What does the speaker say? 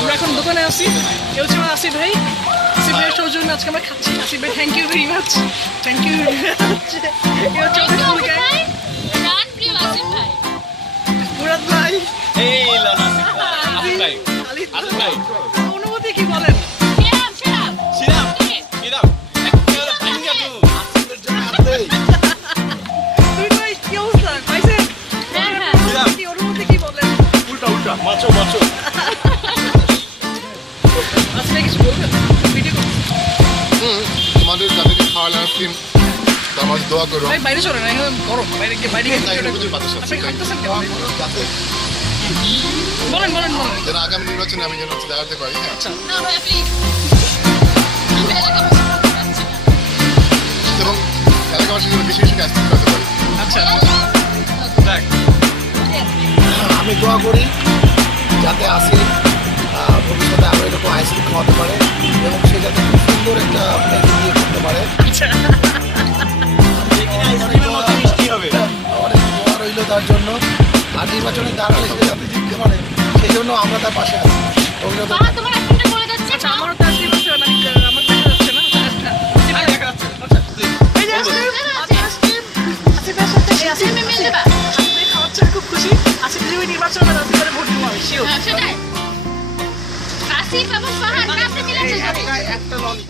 আমরা এখন দোকানে আছি, কেউ ছিল আসিফ ভাই। আসিফ ভাইয়ের সৌজন্য আজকে আমরা খাচ্ছি। আসিফ ভাই thank you very much, thank you very much. Murad ভাই, অনুভূতি কি বলেন? তোমাদের যাদেরকে খাওয়ালে আইসক্রিম আমার দোয়া করো। বাইরে চলে না, গরম বাইরে বাইরে বলেন বলেন বলেন। যেন আগামী নির্বাচনে আমি যেন দাঁড়াতে পারি। এবং এলাকাবাসী যেন বেশি বেশি আইসক্রিম খাওয়াতে পারি। আচ্ছা, আমি দোয়া করি যাতে আসি ভবিষ্যতে আরও এরকম আইসক্রিম খাওয়াতে পারে এবং সে যাতে খুব সুন্দর একটা মেয়েকে বিয়ে করতে পারে। অনেক দোয়া রইল তার জন্য। আর নির্বাচনে দাঁড়ালে সে যাতে জিততে পারে সেই জন্য আমরা তার পাশে আছি। আমারও তো আসিফ আছে, আমার দেখা যাচ্ছে না। খুব খুশি আসিফ যদি নির্বাচন ভোট দেবো আমি শিওর। আসিফ এবং ফারহান আপনি মিলে একটা ললি